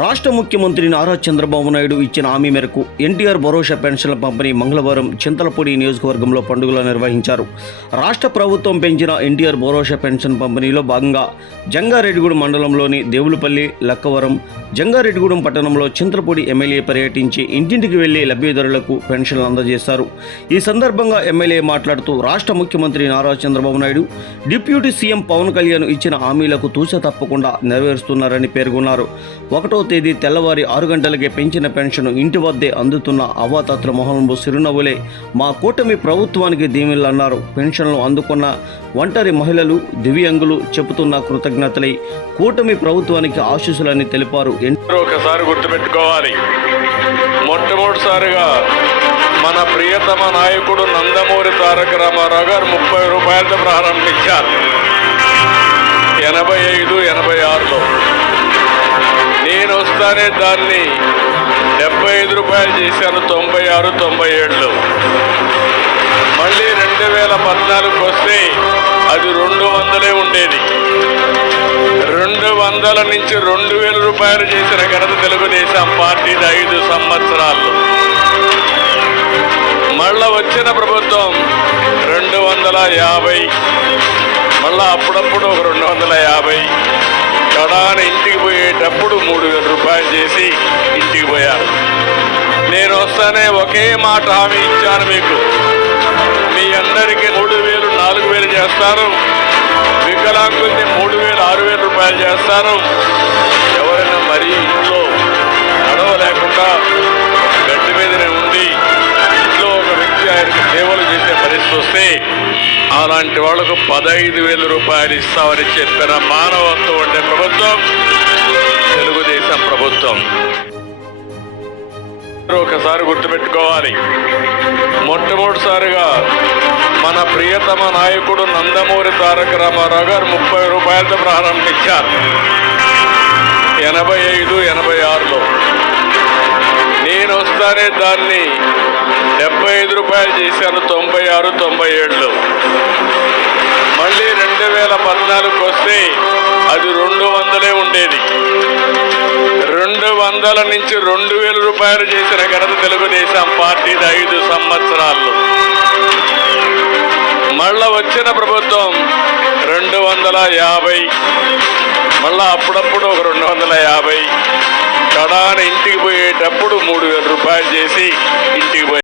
రాష్ట్ర ముఖ్యమంత్రి నారా చంద్రబాబు నాయుడు ఇచ్చిన హామీ మేరకు ఎన్టీఆర్ భరోసా పెన్షన్ల పంపిణీ మంగళవారం చింతలపూడి నియోజకవర్గంలో పండుగలు నిర్వహించారు. రాష్ట్ర ప్రభుత్వం పెంచిన ఎన్టీఆర్ భరోసా పెన్షన్ పంపిణీలో భాగంగా జంగారెడ్డిగూడెం మండలంలోని దేవులపల్లి, లక్కవరం, జంగారెడ్డిగూడెం పట్టణంలో చింతలపూడి ఎమ్మెల్యే పర్యటించి ఇంటింటికి వెళ్లి లబ్ధిదారులకు పెన్షన్లు అందజేశారు. ఈ సందర్భంగా ఎమ్మెల్యే మాట్లాడుతూ రాష్ట్ర ముఖ్యమంత్రి నారా చంద్రబాబు నాయుడు డిప్యూటీ సీఎం పవన్ కళ్యాణ్ ఇచ్చిన హామీలకు తూచ తప్పకుండా నెరవేరుస్తున్నారని పేర్కొన్నారు. 1వ తేదీ తెల్లవారి 6 గంటలకే పెంచిన పెన్షన్ ఇంటి వద్దే అందుతున్న అవ్వాతాతల మొహంలో చిరునవ్వులే మా కూటమి ప్రభుత్వానికి దీవెనలన్నారు. పెన్షన్లు అందుకున్న ఒంటరి మహిళలు, దివ్యాంగులు చెబుతున్న కృతజ్ఞతలై కూటమి ప్రభుత్వానికి ఆశీస్సులని తెలిపారు. ఒకసారి గుర్తుపెట్టుకోవాలి, మొట్టమొదటిసారిగా మన ప్రియతమ నాయకుడు నందమూరి తారక రామారావు గారు 30 రూపాయలతో ప్రారంభించారు 85, 86లో. నేను వస్తానే దాన్ని 75 రూపాయలు చేశాను 96, 97లో. మళ్ళీ 2014 వస్తే అది 200 ఉండేది. 200 నుంచి 2000 రూపాయలు చేసిన ఘనత తెలుగుదేశం పార్టీది 5 సంవత్సరాల్లో. మళ్ళా వచ్చిన ప్రభుత్వం 250, మళ్ళా అప్పుడప్పుడు ఒక 250, కడాన ఇంటికి పోయేటప్పుడు 3000 రూపాయలు చేసి ఇంటికి పోయారు. నేను వస్తానే ఒకే మాట హామీ ఇచ్చాను, మీకు మీ అందరికీ 3000, 4000 చేస్తారు, వికలాంగుల్ని 3000, 6000 రూపాయలు చేస్తారు. ఎవరైనా మరీ ఇంట్లో నడవలేకుండా గడ్డి మీదనే ఉండి ఇంట్లో ఒక వ్యక్తి ఆయనకు సేవలు చేసే పరిస్థితి వస్తే అలాంటి వాళ్లకు 15,000 రూపాయలు ఇస్తామని చెప్పిన మానవత్వం ఉండే ప్రభుత్వం తెలుగుదేశం ప్రభుత్వం. ఒకసారి గుర్తుపెట్టుకోవాలి, మొట్టమొదటిసారిగా మన ప్రియతమ నాయకుడు నందమూరి తారక రామారావు గారు 30 రూపాయలతో ప్రారంభించారు 85, 86లో. నేను వస్తానే దాన్ని 75 రూపాయలు చేశాను 96, 97లో. మళ్ళీ 2014 వస్తే అది 200 ఉండేది. 200 నుంచి 2000 రూపాయలు చేసిన ఘనత తెలుగుదేశం పార్టీది 5 సంవత్సరాల్లో. మళ్ళా వచ్చిన ప్రభుత్వం 250, మళ్ళా అప్పుడప్పుడు ఒక 250, కడాన ఇంటికి పోయేటప్పుడు 3000 రూపాయలు చేసి ఇంటికి పోయి